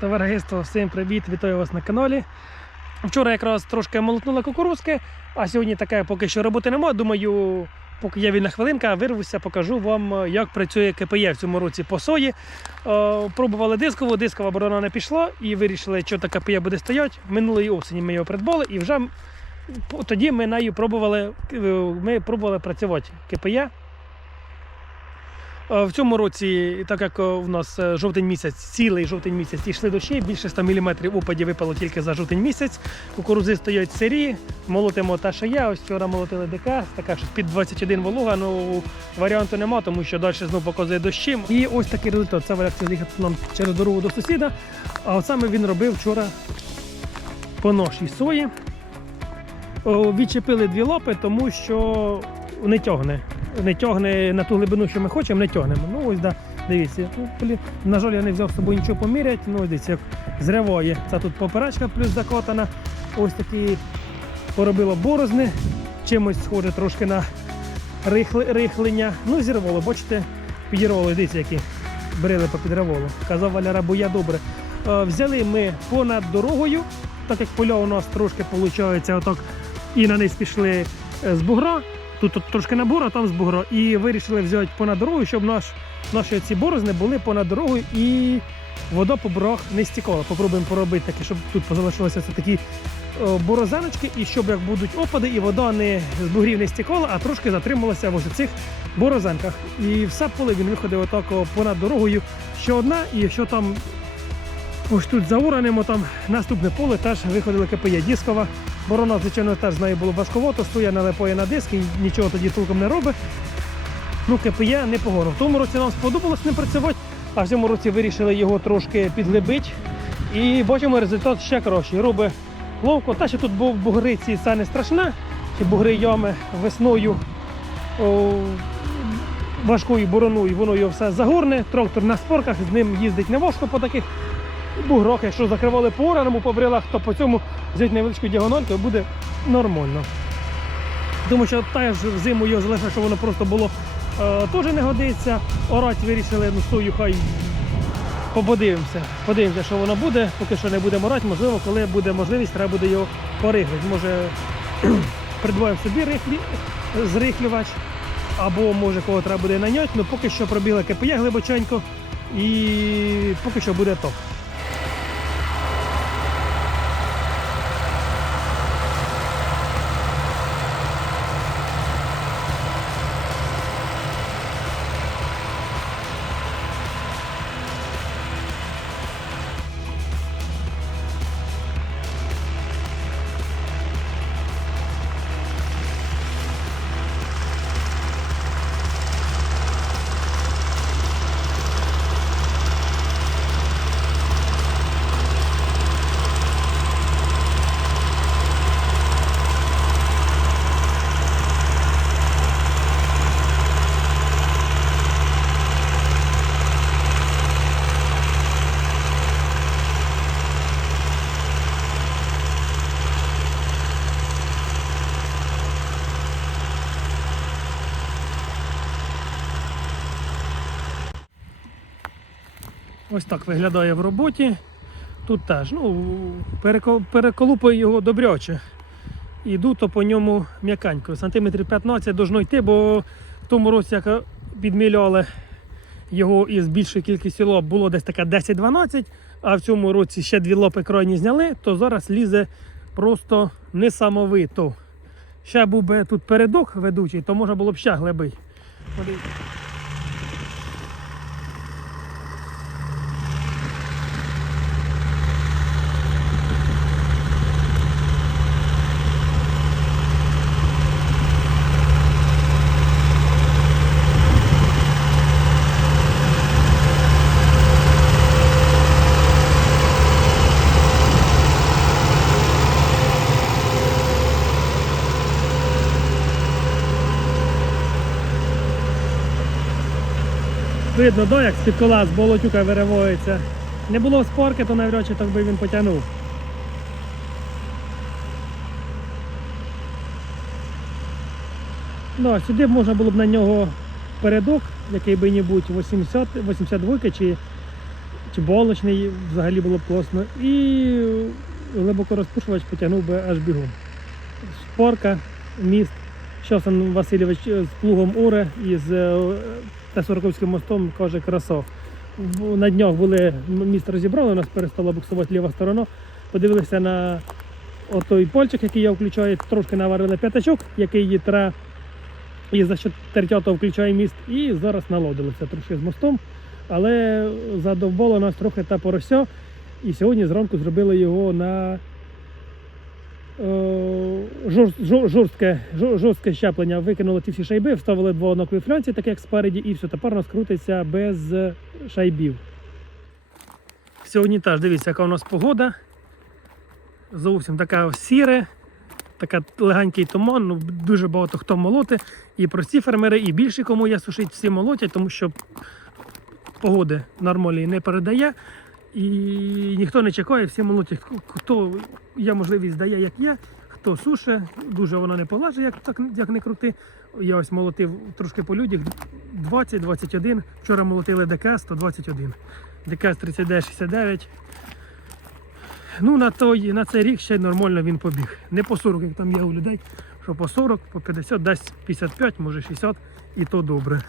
Товариство, всім привіт, вітаю вас на каналі. Вчора якраз трошки молотнула кукурузки, а сьогодні таке поки що роботи немає. Думаю, поки є вільна хвилинка, вирвуся, покажу вам, як працює КПЄ в цьому році по сої. Е, Пробували дискову, дискова оборона не пішла і вирішили, що та КПЄ буде стояти. Минулої осені ми його придбали і вже тоді ми нею пробували, е, ми пробували працювати КПЄ. Е, В цьому році, так як е, в нас е, жовтень місяць, цілий жовтень місяць йшли дощі, більше 100 мм опадів випало тільки за жовтень місяць. Кукурузи стоять сирі, молотимо та є. Ось вчора молотили ДК, така що під 21 волога. Ну варіанту нема, тому що далі знову показує дощі. І ось такий результат. Це валяк це їхати нам через дорогу до сусіда. А саме він робив вчора по нашій сої. Відчепили дві лапи, тому що не тягне. Не тягне на ту глибину, що ми хочемо, не тягнемо. Ну ось да, дивіться. Ну, блін, на жаль, я не взяв з собою нічого поміряти. Ну ось дивіться, як зриває. Це тут поперечка плюс закотана. Ось такі поробило борозни. Чимось схоже трошки на рихли, рихлення. Ну, зірвало, бачите, підірвало, дивіться, які брили по підриволу. Казав Валяра, бо я добре. Е, взяли ми понад дорогою, так як поля у нас трошки виходить, отак і на низ пішли е, з бугра. Тут, тут трошки на бугра, там з бугра. І вирішили взяти понад дорогою, щоб наш, наші ці борозни були понад дорогою і вода по бурах не стікала. Попробуємо поробити таке, щоб тут позалишилися такі е, борозаночки, і щоб як будуть опади, і вода не з бугрів не стікала, а трошки затрималася в ось цих борозанках. І все поле він виходив отак понад дорогою. Що одна, і що там ось тут за уранем, там наступне поле теж виходили КПЄ Діскова. Борона, звичайно, теж з нею було важковато, стоя налепує на диск і нічого тоді толком не робить. Ну, КПЄ не погору. В тому році нам сподобалось ним працювати, а в цьому році вирішили його трошки підглибити. І бачимо результат ще кращий. Робить ловко. Та, що тут був бугриці, це не страшне. Чи бугри ями весною о, важкою бороною, воно його все загорне. Трактор на спорках, з ним їздить не важко по таких буграх. Якщо закривали по ораному по брилах, то по цьому взяти невеличку діагональку і буде нормально. Думаю, що теж взиму його залишили, що воно просто було е, теж не годиться. Орать вирішили, ну стою, хай пободивимося. Подивимося, що воно буде. Поки що не будемо орати, можливо, коли буде можливість, треба буде його порихлити. Може придбаємо собі рихлі, зрихлювач, або може кого треба буде наняти, ну поки що пробігла КПЄ глибоченько і поки що буде топ. Ось так виглядає в роботі. Тут теж ну, переколупаю його добряче. Іду то по ньому м'яканько. Сантиметрів 15 должно йти, бо в тому році, як підміляли його із більшою кількістю лоп, було десь таке 10-12, а в цьому році ще дві лопи крайні зняли, то зараз лізе просто несамовито. Ще був би тут передок ведучий, то можна було б ще глибий. Видно, да, як з-під колес болотюка виривається. Не було спорки, то навряд чи так би він потягнув. Да, сюди б можна було б на нього передок, який би-небудь 80, 82 чи чи болочний взагалі було б класно. І глибокорозпушувач потягнув би аж бігом. Шпорка, міст. Щосан Васильович з плугом Уре і з е, Т-40 мостом каже красо. На днях були м- міст розібрали, у нас перестала буксувати ліва сторона. Подивилися на отой польчик, який я включаю, трошки наварили п'ятачок, який є тра. І за що тертято включає міст, і зараз наладилося трошки з мостом. Але задовбало нас трохи та порося. І сьогодні зранку зробили його на е, жорстке, жорстке щеплення. Викинули ті всі шайби, вставили два однакові флянці, так як спереді, і все, тепер у нас крутиться без шайбів. Сьогодні теж дивіться, яка у нас погода. Зовсім така сіре, така легенький туман, ну, дуже багато хто молоти. І прості фермери, і більші, кому я сушить, всі молотять, тому що погоди нормальної не передає. І ніхто не чекає, всі молотять. Хто є можливість дає, як є, хто суше, дуже вона не полаже, як, так, як не крути. Я ось молотив трошки по людях 20-21. Вчора молотили ДК 121. ДК 39-69. Ну, на, той, на цей рік ще нормально він побіг. Не по 40, як там є у людей, що по 40, по 50, дасть 55, може 60, і то добре.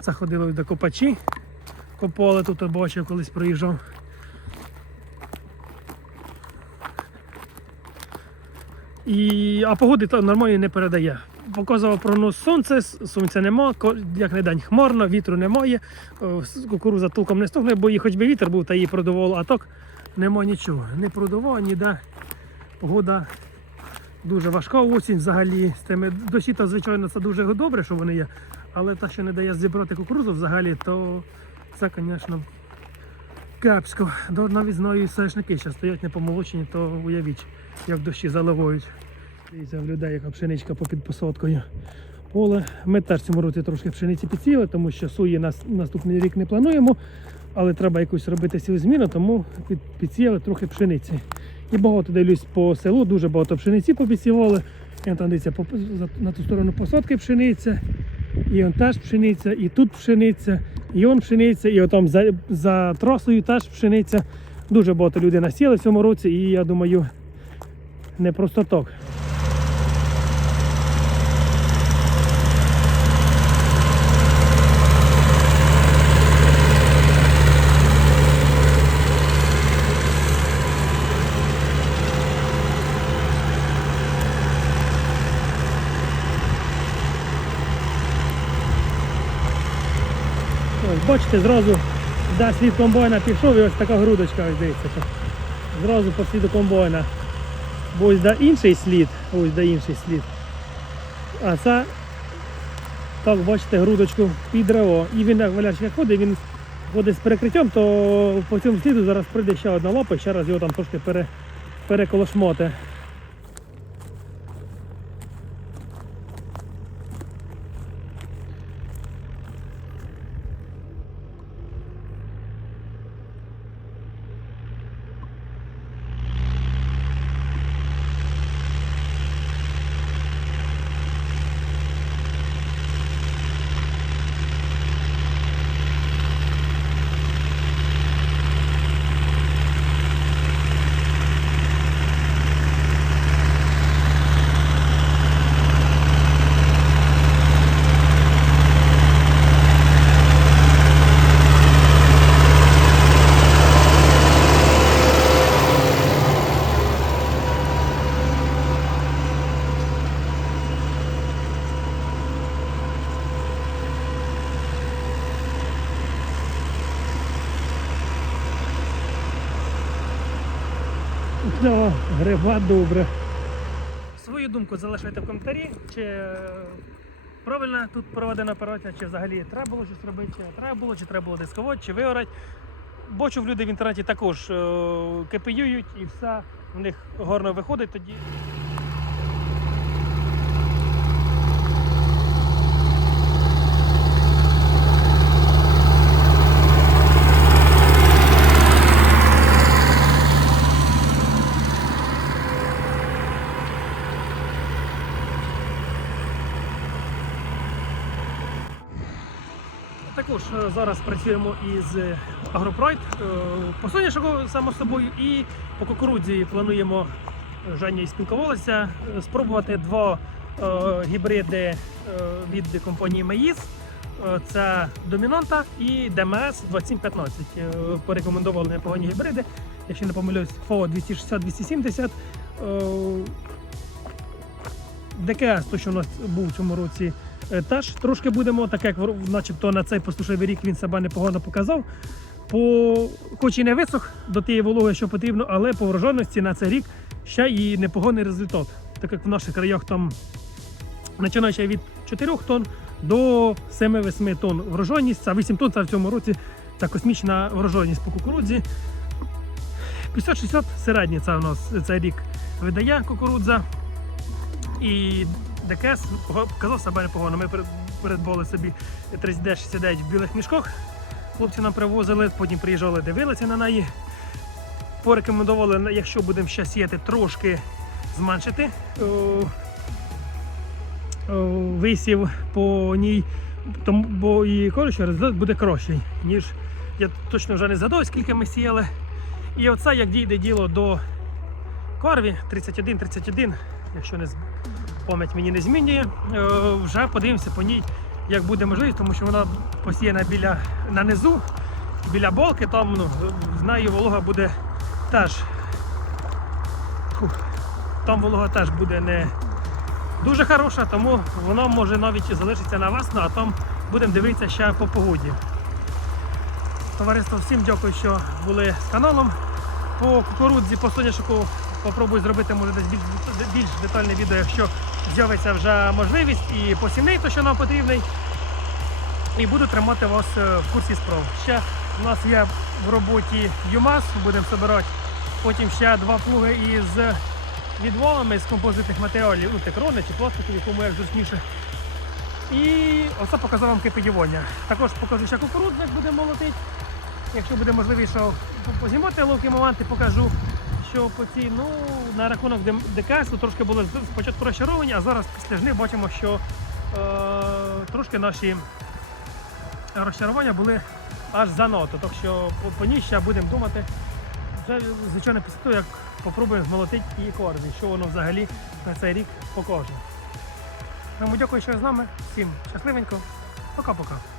Заходили до копачі, копали тут, бачив, колись приїжджав. І, а погоди то нормально не передає. Показував прогноз сонце, сонця нема, як не день хмарно, вітру немає, е, кукуруза толком не стогне, бо її хоч би вітер був, та її продувало, а так нема нічого. Не продувало, ніде. Погода дуже важка осінь взагалі. З тими дощі, то звичайно це дуже добре, що вони є. Але та, що не дає зібрати кукурузу взагалі, то це, звісно, кепсько. Навіть знаю соняшники, що стоять непомолочені, то уявіть, як дощі заливають. Дивіться, в людей, яка пшеничка попід посадкою. Поле. Ми теж цьому році трошки пшениці підсіли, тому що суї нас наступний рік не плануємо, але треба якусь робити сілу зміну, тому під, підсіяли трохи пшениці. І багато дивлюсь по селу, дуже багато пшениці попідсівали. І он там дивіться, на ту сторону посадки пшениця, і он теж пшениця, і тут пшениця, і он пшениця, і отам за, за тросою теж пшениця. Дуже багато людей насіли в цьому році, і я думаю, не просто так. Ось, бачите, зразу де слід комбайна пішов і ось така грудочка, ось дивіться. Зразу по сліду комбайна. Бо ось де інший слід, ось де інший слід. А це, так, бачите, грудочку під древо. І він як валяч як ходить, він ходить з перекриттям, то по цьому сліду зараз прийде ще одна лапа, і ще раз його там трошки пере, переколошмоти. Ну, гриба добре. Свою думку залишайте в коментарі, чи правильно тут проведена операція, чи взагалі треба було щось робити, чи треба було, чи треба було дисковати, чи виорати. Бачу, люди в інтернеті також е, кипіюють і все в них гарно виходить тоді. Також е, зараз працюємо із е, Агропройд е, по соняшнику, само собою, і по кукурудзі плануємо Женя і спілкувалися, спробувати два гібриди від компанії Маїс. Це Домінанта і ДМС 2715. Е, Порекомендували непогані гібриди. Якщо не помилюсь, ФО 260-270. Е, ДКС, то що у нас був у цьому році, теж трошки будемо, так як начебто на цей послушливий рік він себе непогано показав. По, хоч і не висох до тієї вологи, що потрібно, але по врожайності на цей рік ще і непоганий результат. Так як в наших краях там починаючи від 4 тонн до 7-8 тонн врожайність, а 8 тонн це в цьому році це космічна врожайність по кукурудзі. 560 середній це у нас цей рік видає кукурудза. І ДКС показав себе непогано. Ми перед- передбали собі 39-69 в білих мішках. Хлопці нам привозили, потім приїжджали, дивилися на неї. Порекомендували, якщо будемо ще сіяти, трошки зменшити о, о, висів по ній, тому, бо і що результат буде кращий, ніж я точно вже не згадаю, скільки ми сіяли. І оце як дійде діло до Корві 31-31, якщо не пам'ять мені не змінює, е, вже подивимося по ній, як буде можливість, тому що вона посіяна біля на низу, біля болки, там ну, з нею волога буде теж. Там волога теж буде не дуже хороша, тому воно може навіть і залишиться на весну, а там будемо дивитися ще по погоді. Товариство, всім дякую, що були з каналом. По кукурудзі, по соняшнику попробую зробити може десь більш, більш детальне відео, якщо з'явиться вже можливість, і по сімей, то що нам потрібний. І буду тримати вас е, в курсі справ. Ще у нас є в роботі ЮМАС, будемо збирати. Потім ще два плуги із відвалами з композитних матеріалів, ну, текрони чи пластикові, кому як зручніше. І оце показав вам кипидівання. Також покажу ще кукурудзник буде молотити. Якщо буде можливість, що познімати ловкі моменти, покажу, що по цій, ну, на рахунок ДКС трошки були спочатку розчаровані, а зараз після жни бачимо, що е, трошки наші розчарування були аж занадто. Так що по, ній ще будемо думати. Вже, звичайно, після того, як попробуємо змолотити і корзі, що воно взагалі на цей рік покаже. Тому дякую, що ви з нами. Всім щасливенько. Пока-пока.